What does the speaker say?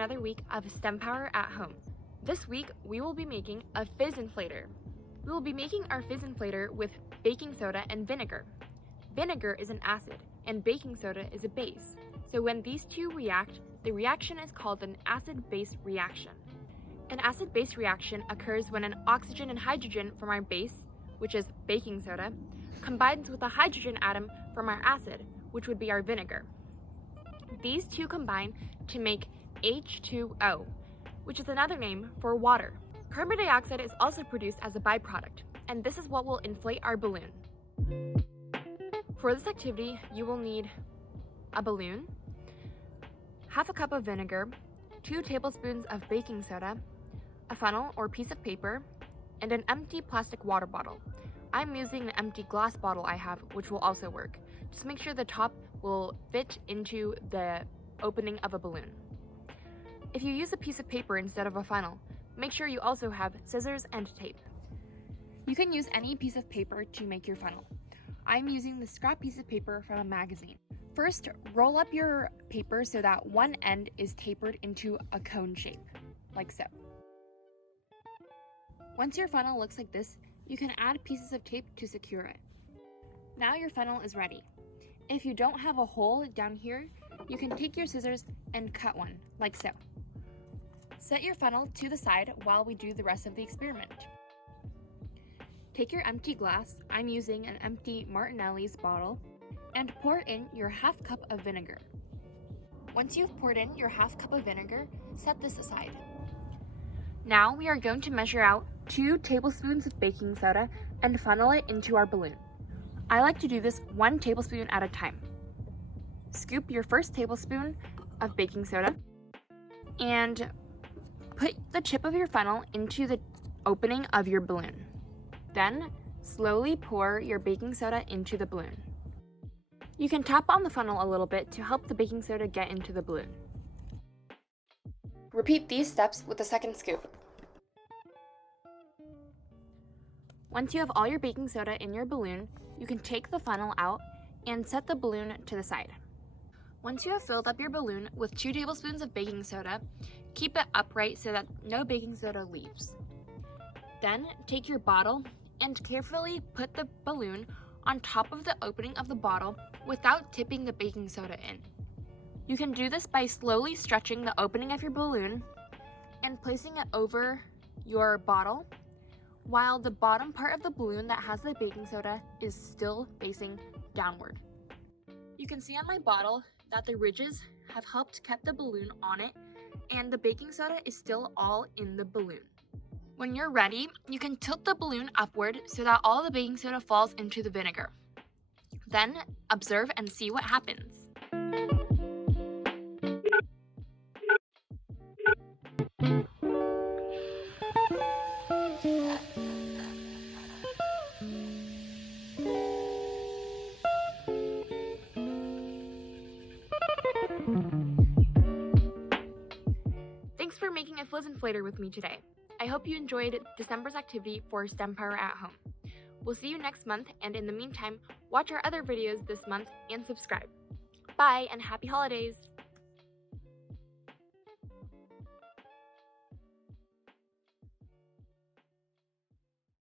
another week of STEMpower at home. This week, we will be making a fizz inflator. We will be making our fizz inflator with baking soda and vinegar. Vinegar is an acid, and baking soda is a base. So when these two react, the reaction is called an acid-base reaction. An acid-base reaction occurs when an oxygen and hydrogen from our base, which is baking soda, combines with a hydrogen atom from our acid, which would be our vinegar. These two combine to make H2O, which is another name for water. Carbon dioxide is also produced as a byproduct, and this is what will inflate our balloon. For this activity, you will need a balloon, half a cup of vinegar, 2 tablespoons of baking soda, a funnel or piece of paper, and an empty plastic water bottle. I'm using an empty glass bottle I have, which will also work. Just make sure the top will fit into the opening of a balloon. If you use a piece of paper instead of a funnel, make sure you also have scissors and tape. You can use any piece of paper to make your funnel. I'm using the scrap piece of paper from a magazine. First, roll up your paper so that one end is tapered into a cone shape, like so. Once your funnel looks like this, you can add pieces of tape to secure it. Now your funnel is ready. If you don't have a hole down here, you can take your scissors and cut one, like so. Set your funnel to the side while we do the rest of the experiment. Take your empty glass, I'm using an empty Martinelli's bottle, and pour in your half cup of vinegar. Once you've poured in your half cup of vinegar, set this aside. Now we are going to measure out 2 tablespoons of baking soda and funnel it into our balloon. I like to do this 1 tablespoon at a time. Scoop your first tablespoon of baking soda and put the tip of your funnel into the opening of your balloon. Then, slowly pour your baking soda into the balloon. You can tap on the funnel a little bit to help the baking soda get into the balloon. Repeat these steps with the second scoop. Once you have all your baking soda in your balloon, you can take the funnel out and set the balloon to the side. Once you have filled up your balloon with 2 tablespoons of baking soda, keep it upright so that no baking soda leaves. Then take your bottle and carefully put the balloon on top of the opening of the bottle without tipping the baking soda in. You can do this by slowly stretching the opening of your balloon and placing it over your bottle while the bottom part of the balloon that has the baking soda is still facing downward. You can see on my bottle that the ridges have helped keep the balloon on it and the baking soda is still all in the balloon. When you're ready, you can tilt the balloon upward so that all the baking soda falls into the vinegar. Then observe and see what happens. Thanks for making a fizz inflator with me today. I hope you enjoyed December's activity for STEMpower at home. We'll see you next month, and in the meantime, watch our other videos this month and subscribe. Bye, and happy holidays!